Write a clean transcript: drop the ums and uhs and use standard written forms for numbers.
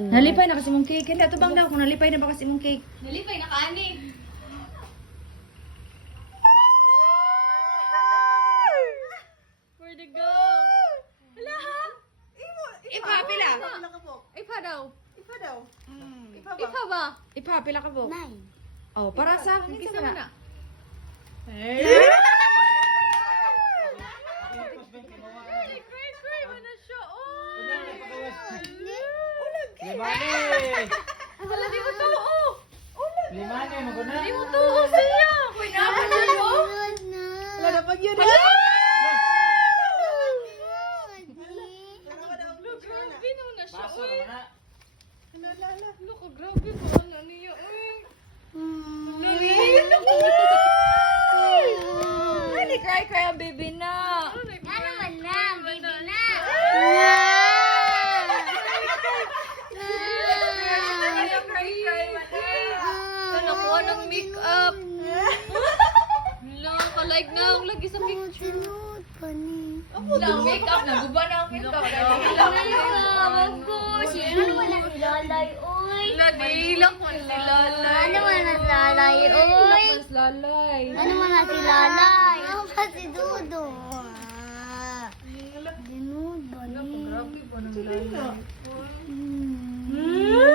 Nalipay na kasi mong cake. Hindi, ito bang daw kung nalipay na ba kasi mong cake? Nalipay na kaani. Where'd it go? Hala ha? Ipa, pila. Ipa daw. Ipa daw. Ipa ba? Ipa ba? Ipa, pila ka po. 9. Oh, para sa akin. Umpisa Isa mo na. na. Cray mo na siya. Oh! Limane! Wala, di mo tuo. Limane, maguna. Di mo tuo siya. Kuy naman na yo. Wala na pag yun. Grabe naman na siya. Baso Uy. na. Loko, grabe ko. Ano niya? Uy. Ay, cry ang baby na. Nakuha ng make-up. Wala, ka-like na. Ang lagi sa picture. Lang makeup na. Guba na ang makeup. Wala, di lang ko si Lalay. Ano man na si Lalay, oy? Mas Lalay. Ano man na si Lalay? Ano ba si Dudo? Dinudo ni. Grabe ba ng Lalay? Hmm.